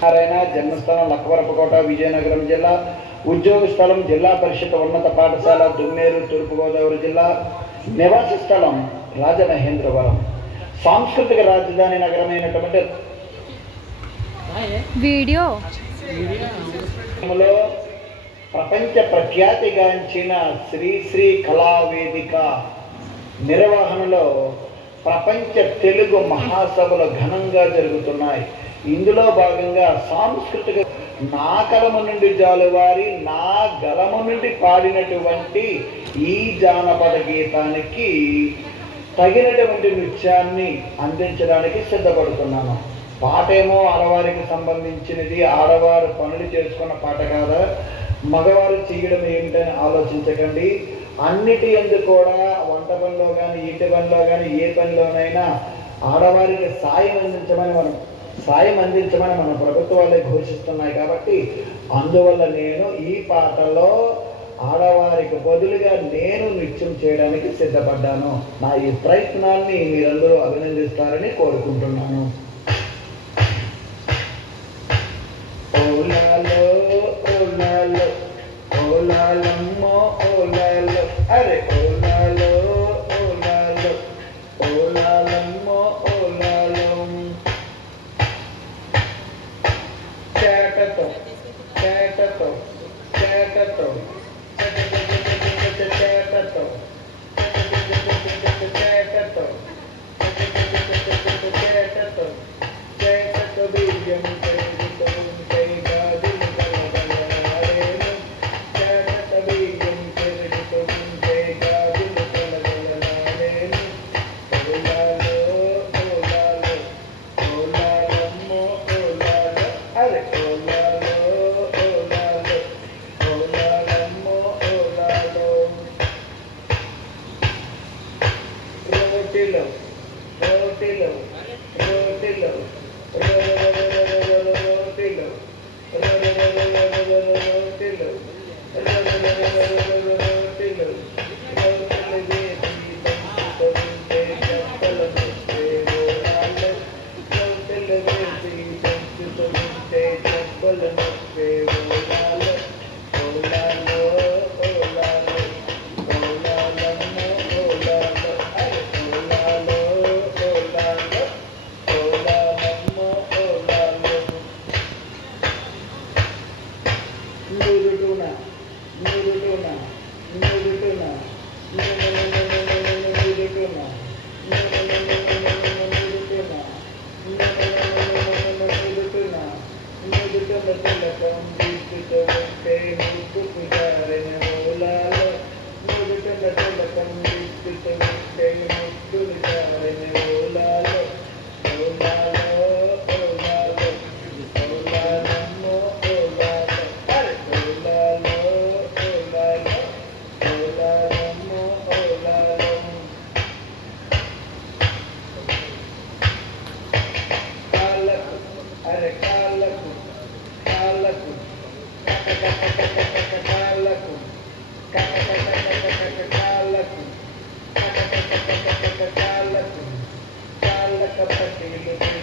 నారాయణ జన్మస్థలం లక్కవరపకోట విజయనగరం జిల్లా. ఉద్యోగ స్థలం జిల్లా పరిషత్ ఉన్నత పాఠశాల దుమ్మేరు తూర్పుగోదావరి జిల్లా. నివాస స్థలం రాజమహేంద్రవరం. సాంస్కృతిక రాజధాని నగరమైనటువంటి ప్రపంచ ప్రఖ్యాతిగాంచిన శ్రీ కళావేదిక నిర్వహణలో ప్రపంచ తెలుగు మహాసభలు ఘనంగా జరుగుతున్నాయి. ఇందులో భాగంగా సాంస్కృతిక నా కలము నుండి జాలువారి నా గలము నుండి పాడినటువంటి ఈ జానపద గీతానికి తగినటువంటి నృత్యాన్ని అందించడానికి సిద్ధపడుతున్నాను. పాట ఏమో ఆడవారికి సంబంధించినది, ఆడవారు పనులు చేసుకున్న పాట కాదా, మగవారు చేయడం ఏమిటని ఆలోచించకండి. అన్నిటి ఎందు కూడా వంట పనిలో కానీ ఇంటి పనిలో కానీ ఏ పనిలోనైనా ఆడవారికి సాయం అందించమని మన ప్రభుత్వాలే ఘోషిస్తున్నాయి. కాబట్టి అందువల్ల నేను ఈ పాటలో ఆడవారికి బదులుగా నేను నృత్యం చేయడానికి సిద్ధపడ్డాను. నా ఈ ప్రయత్నాన్ని మీరందరూ అభినందిస్తారని కోరుకుంటున్నాను. ఓలాలో ఓలాలో ఓలాలమ్మో ఓలాలో అరే ఓలాలో ఓలాలో ఓలాలమ్మో ఓలాలో చేటతో చేటతో చేటతో చేటతో చేటతో చేటతో చేటతో బియ్యం రోటిలో రోటిలో రోటిలో రోటిలో రోటిలో రోటిలో కాళ్ళకు